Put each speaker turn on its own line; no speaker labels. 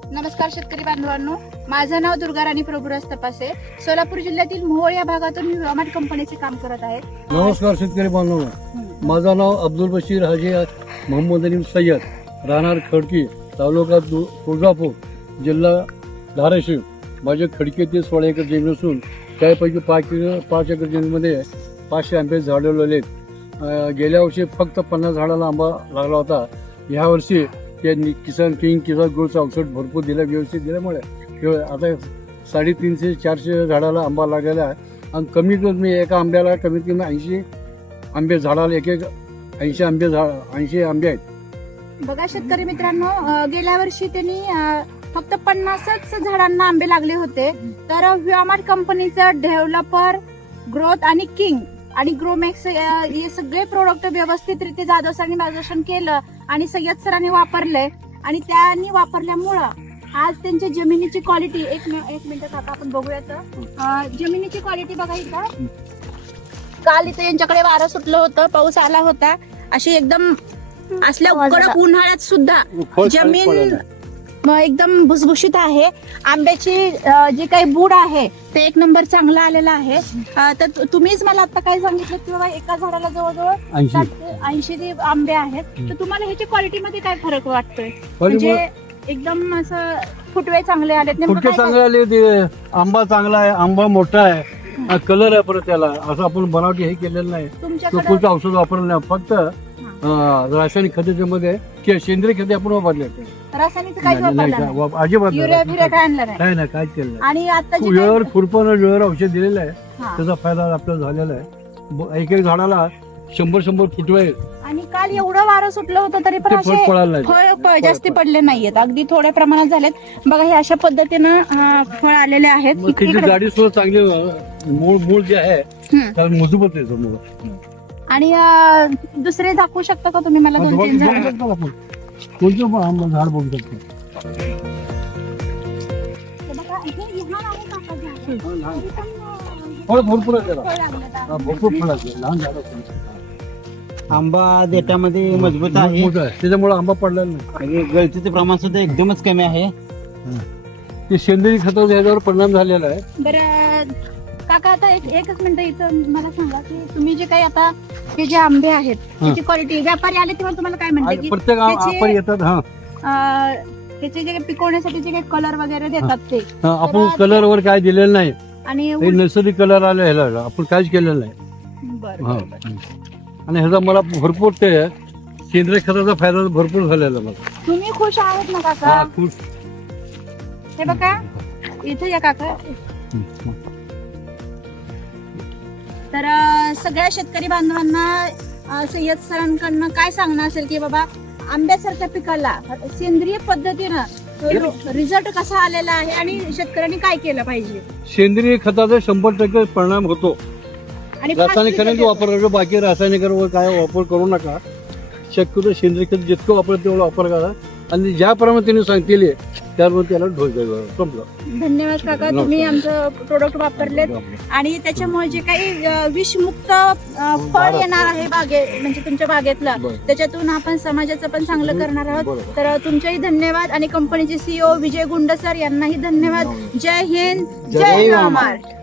नमस्कार शेतकरी बांधवांनो, माझं नाव दुर्गा राणी प्रभुराज तपासे. सोलापूर जिल्ह्यातील मोहोळ या भागातून मी विमाट कंपनीचे काम करत आहे.
नमस्कार शेतकरी बांधवांनो, माझं नाव अब्दुल बशीर हाजी मोहम्मद अलीम सय्यद, राहणार खडकी, तालुका तुळजापूर, जिल्हा धाराशिव. माझे खडकी ते 16 एकर जमीन असून त्यापैकी 5 एकर जमीनमध्ये 500 आंबे झाडवलेले आहेत. गेल्या वर्षी फक्त 50 झाडाला आंबा लागला होता. ह्या वर्षी त्यांनी किसान गोळचं औषध भरपूर दिलं, व्यवस्थित दिल्यामुळे आता 350-400 झाडाला आंबा लागलेला आहे. आणि कमीत कमी एका आंब्याला कमीत कमी 80 आंबे झाडाला एक 80 आंबे आहेत.
बघा शेतकरी मित्रांनो, गेल्या वर्षी त्यांनी फक्त 50च झाडांना आंबे लागले होते. तर विमाट कंपनीचं डेव्हलपर, ग्रोथ आणि किंग आणि ग्रोमॅक्स हे सगळे प्रोडक्ट व्यवस्थितरित्या जाधव सरांनी मार्गदर्शन केलं आणि सय्यद सरांनी वापरले. आणि त्यांनी वापरल्यामुळं आज त्यांच्या जमिनीची क्वालिटी एक मिनिट काका आपण बघूयात. जमिनीची क्वालिटी बघा इथं. काल इथं यांच्याकडे वारं सुटलं होतं, पाऊस आला होता. अशी एकदम असल्या कडक उन्हाळ्यात सुद्धा जमीन एकदम भुसभुशीत आहे. आंब्याची जी काही बूड आहे ते एक नंबर चांगला आलेला आहे. तर तुम्हीच मला आता काय सांगितलं की बाबा एका झाडाला जवळजवळ 80 आंबे आहेत. तर तुम्हाला ह्याची क्वालिटी मध्ये काय फरक वाटतोय? म्हणजे एकदम असं फुटवे चांगले आलेत,
फुटवे चांगले आले, आंबा चांगला आहे, आंबा मोठा आहे, कलर आहे परत त्याला. असं आपण बनावटी हे केलेलं नाही, कोणतं औषध वापरलं नाही. फक्त रासायनिक खताच्या मध्ये सेंद्रिय खते आपण वापरले.
रासायनिक काहीच वापरलं
अजिबात
युरिया बिरिया काय आणलं नाही.
काय नाही, काहीच केलं नाही.
आणि आता
वेळेवर खुरपण वेळेवर औषध दिलेलं आहे, त्याचा फायदा आपल्याला झालेला आहे. एक झाडाला 100 फुटवे आहेत.
आणि काल एवढं वारं सुटलं होतं तरी पण असे फळ जास्ती पडले नाहीयेत, अगदी थोड्या प्रमाणात झालेत. बघा हे अशा पद्धतीनं फळ आलेले आहेत.
गाडी सुद्धा चांगली मूळ जे आहे त्याला मजबूत आहे समोर.
आणि दुसरे दाखवू शकता का तुम्ही मला? 2-3 झाड
कोणतं पण आंबा झाड बघू शकतो. फळ भरपूर आहे त्याला, भरपूर फळ आहे, लहान झाड.
आंबा देठामध्ये मजबूत आहे,
त्याच्यामुळे आंबा पडलेला नाही.
आणि गळतीचे प्रमाण सुद्धा एकदमच कमी आहे.
ते सेंद्रिय खताचा याच्यावर परिणाम झालेला आहे.
बरं काका, आता एकच मिनिट इथं मला सांगा की तुम्ही जे काही आता हे जे आंबे आहेत त्याची क्वालिटी, व्यापारी आले तेव्हा तुम्हाला काय म्हणते की
प्रत्येक आपण येतात
त्याचे जे पिकवण्यासाठी जे काही कलर वगैरे देतात ते
आपण कलर वर काय दिलेलं नाही.
आणि
नैसर्गिक कलर आले ह्याला आपण काहीच केलेलं नाही.
बरं.
आणि ह्याचा मला भरपूर ते सेंद्रिय खताचा फायदा भरपूर झालेला मला.
तुम्ही खुश आहात ना काका?
खुश.
हे बघा इथे या काका. तर सगळ्या शेतकरी बांधवांना सय्यद सरांकडनं काय सांगणं असेल की बाबा आंब्यासारख्या पिकाला सेंद्रिय पद्धतीनं रिझल्ट कसा आलेला आहे आणि शेतकऱ्यांनी काय केलं पाहिजे?
सेंद्रिय खताचा 100% परिणाम होतो.
आणि
रासायनिक खतांचा वापर करतो, बाकी रासायनिकांवर काय वापर करू नका. शक्यतो सेंद्रिय खत जितकं वापरत तेवढं वापर करा. आणि ज्याप्रमाणे त्यांनी सांगितले त्याप्रमाणे त्याला ढोस द्यायला संपलं.
धन्यवाद काका, तुम्ही आमचं प्रोडक्ट वापरलेत. आणि त्याच्यामुळे जे काही विषमुक्त फळ येणार आहे म्हणजे तुमच्या बागेतलं, त्याच्यातून आपण समाजाचं पण चांगलं करणार आहोत. तर तुमचेही धन्यवाद आणि कंपनीचे CEO विजय गुंड सर यांनाही धन्यवाद. जय हिंद, जय महाराष्ट्र.